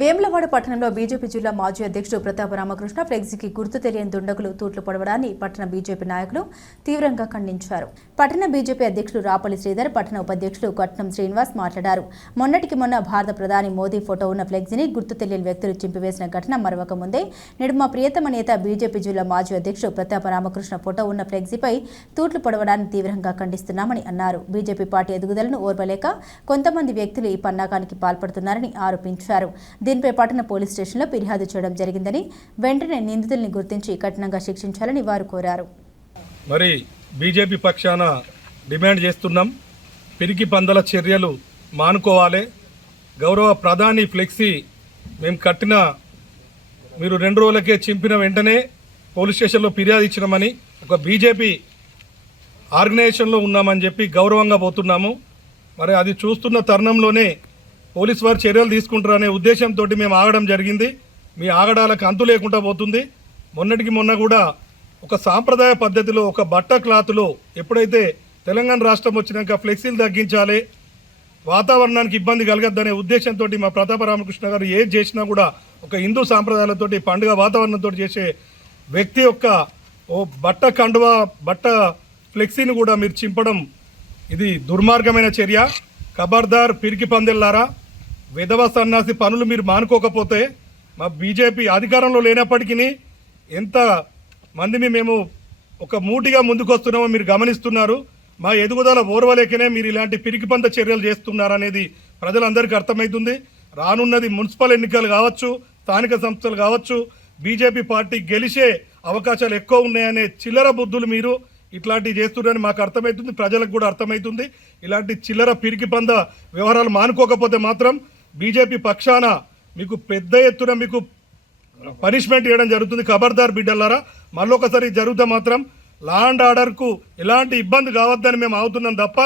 వేములవాడ పట్టణంలో బీజేపీ జిల్లా మాజీ అధ్యక్షుడు ప్రతాప రామకృష్ణ ఫ్లెక్సీకి గుర్తు తెలియని దుండగులు తూట్లు పొడవడాన్ని పట్టణ బీజేపీ నాయకులు తీవ్రంగా ఖండించారు. పట్టణ బీజేపీ అధ్యక్షుడు రాపల్లి శ్రీధర్, పట్టణ ఉపాధ్యక్షుడు కట్నం శ్రీనివాస్ మాట్లాడారు. మొన్నటికి మొన్న భారత ప్రధాని మోదీ ఫోటో ఉన్న ఫ్లెక్సీని గుర్తు తెలియని వ్యక్తులు చింపివేసిన ఘటన మరవక ముందే నేడు మా ప్రియతమ నేత బీజేపీ జిల్లా మాజీ అధ్యక్షుడు ప్రతాప రామకృష్ణ ఫోటో ఉన్న ఫ్లెక్సీపై తూట్లు పొడవడాన్ని తీవ్రంగా ఖండిస్తున్నామని అన్నారు. బీజేపీ పార్టీ ఎదుగుదలను ఓర్వలేక కొంతమంది వ్యక్తులు ఈ పన్నాగానికి పాల్పడుతున్నారని ఆరోపించారు. దీనిపై పట్టణ పోలీస్ స్టేషన్లో ఫిర్యాదు చేయడం జరిగిందని, వెంటనే నిందితుల్ని గుర్తించి కఠినంగా శిక్షించాలని వారు కోరారు. మరి బీజేపీ పక్షాన డిమాండ్ చేస్తున్నాం, పిరికి పందల చర్యలు మానుకోవాలి. గౌరవ ప్రధాని ఫ్లెక్సీ మేము కట్టిన మీరు 2 రోజులకే చింపిన వెంటనే పోలీస్ స్టేషన్లో ఫిర్యాదు ఇచ్చినామని, ఒక బీజేపీ ఆర్గనైజేషన్లో ఉన్నామని చెప్పి గౌరవంగా పోతున్నాము. మరి అది చూస్తున్న తరుణంలోనే పోలీసు వారు చర్యలు తీసుకుంటారనే ఉద్దేశంతో మేము ఆగడం జరిగింది. మీ ఆగడాలకు అంతు లేకుండా పోతుంది. మొన్నటికి మొన్న కూడా ఒక సాంప్రదాయ పద్ధతిలో ఒక బట్ట క్లాత్లో ఎప్పుడైతే తెలంగాణ రాష్ట్రం వచ్చినాక ఫ్లెక్సీలు తగ్గించాలి, వాతావరణానికి ఇబ్బంది కలగద్దనే ఉద్దేశంతో మా ప్రతాప రామకృష్ణ గారు ఏది చేసినా కూడా ఒక హిందూ సాంప్రదాయాలతోటి పండుగ వాతావరణంతో చేసే వ్యక్తి యొక్క ఓ బట్ట కండువా బట్ట ఫ్లెక్సీని కూడా మీరు చింపడం ఇది దుర్మార్గమైన చర్య. ఖబర్దార్ పిరికి పందెల్లారా, విధవ సన్నాసి పనులు మీరు మానుకోకపోతే మా బీజేపీ అధికారంలో లేనప్పటికీ ఎంత మందిని మేము ఒక మూటిగా ముందుకు వస్తున్నామో మీరు గమనిస్తున్నారు. మా ఎదుగుదల ఓర్వలేకనే మీరు ఇలాంటి పిరికి పంద చర్యలు చేస్తున్నారనేది ప్రజలందరికీ అర్థమవుతుంది. రానున్నది మున్సిపల్ ఎన్నికలు కావచ్చు, స్థానిక సంస్థలు కావచ్చు, బీజేపీ పార్టీ గెలిచే అవకాశాలు ఎక్కువ ఉన్నాయనే చిల్లర బుద్ధులు మీరు ఇట్లాంటివి చేస్తున్నారని మాకు అర్థమవుతుంది, ప్రజలకు కూడా అర్థమవుతుంది. ఇలాంటి చిల్లర పిరికి పంద వ్యవహారాలు మానుకోకపోతే మాత్రం బీజేపీ పక్షాన మీకు పెద్ద ఎత్తున మీకు పనిష్మెంట్ ఇవ్వడం జరుగుతుంది. ఖబర్దార్ బిడ్డలారా, మళ్ళొకసారి జరిగితే మాత్రం లా అండ్ ఆర్డర్కు ఎలాంటి ఇబ్బంది కావద్దని మేము అవుతున్నాం తప్ప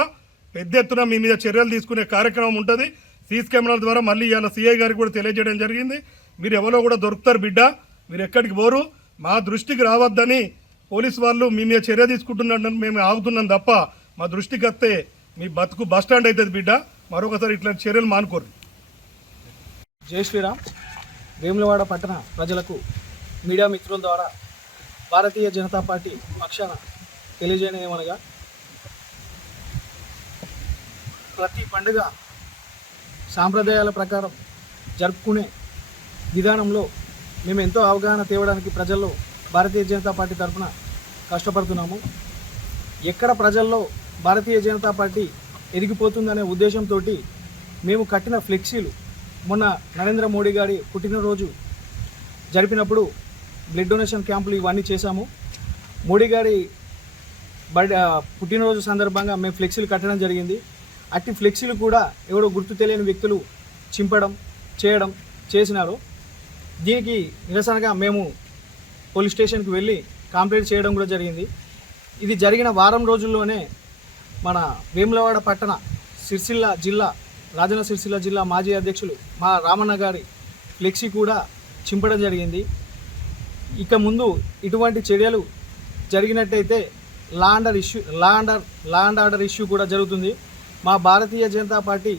పెద్ద ఎత్తున మీ మీద చర్యలు తీసుకునే కార్యక్రమం ఉంటుంది. సీసీ కెమెరాల ద్వారా మళ్ళీ ఇవాళ సిఐ గారికి కూడా తెలియజేయడం జరిగింది. మీరు ఎవరో కూడా దొరుకుతారు బిడ్డ, మీరు ఎక్కడికి పోరు, మా దృష్టికి రావద్దని పోలీసు వాళ్ళు మీ మీద చర్య తీసుకుంటున్నారని మేము ఆగుతున్నాం తప్ప మా దృష్టికి వస్తే మీ బతుకు బస్టాండ్ అవుతుంది బిడ్డ. మరొకసారి ఇట్లాంటి చర్యలు మానుకోరు. జై శ్రీరామ్. వేములవాడ పట్టణ ప్రజలకు మీడియా మిత్రుల ద్వారా భారతీయ జనతా పార్టీ పక్షాన తెలియజేయమనగా, ప్రతి పండుగ సాంప్రదాయాల ప్రకారం జరుపుకునే విధానంలో మేము ఎంతో అవగాహన తేవడానికి ప్రజల్లో భారతీయ జనతా పార్టీ తరఫున కష్టపడుతున్నాము. ఎక్కడ ప్రజల్లో భారతీయ జనతా పార్టీ ఎదిగిపోతుందనే ఉద్దేశంతో మేము కట్టిన ఫ్లెక్సీలు మొన్న నరేంద్ర మోడీ గారి పుట్టినరోజు జరిపినప్పుడు బ్లడ్ డొనేషన్ క్యాంపులు ఇవన్నీ చేశాము. మోడీ గారి పుట్టినరోజు సందర్భంగా మేము ఫ్లెక్సీలు కట్టడం జరిగింది. అట్టి ఫ్లెక్సీలు కూడా ఎవరో గుర్తు తెలియని వ్యక్తులు చింపడం చేసినారు. దీనికి నిరసనగా మేము పోలీస్ స్టేషన్కి వెళ్ళి కంప్లైంట్ చేయడం కూడా జరిగింది. ఇది జరిగిన వారం రోజుల్లోనే మన వేములవాడ పట్టణ రాజన్న సిరిసిల్ల జిల్లా మాజీ అధ్యక్షులు మా రామన్న గారి ఫ్లెక్సీ కూడా చింపడం జరిగింది. ఇక ముందు ఇటువంటి చర్యలు జరిగినట్టయితే లా అండ్ ఆర్డర్ ఇష్యూ కూడా జరుగుతుంది. మా భారతీయ జనతా పార్టీ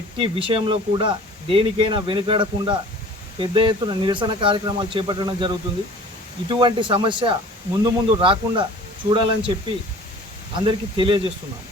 ఎట్టి విషయంలో కూడా దేనికైనా వెనుకాడకుండా పెద్ద ఎత్తున నిరసన కార్యక్రమాలు చేపట్టడం జరుగుతుంది. ఇటువంటి సమస్య ముందు రాకుండా చూడాలని చెప్పి అందరికీ తెలియజేస్తున్నాను.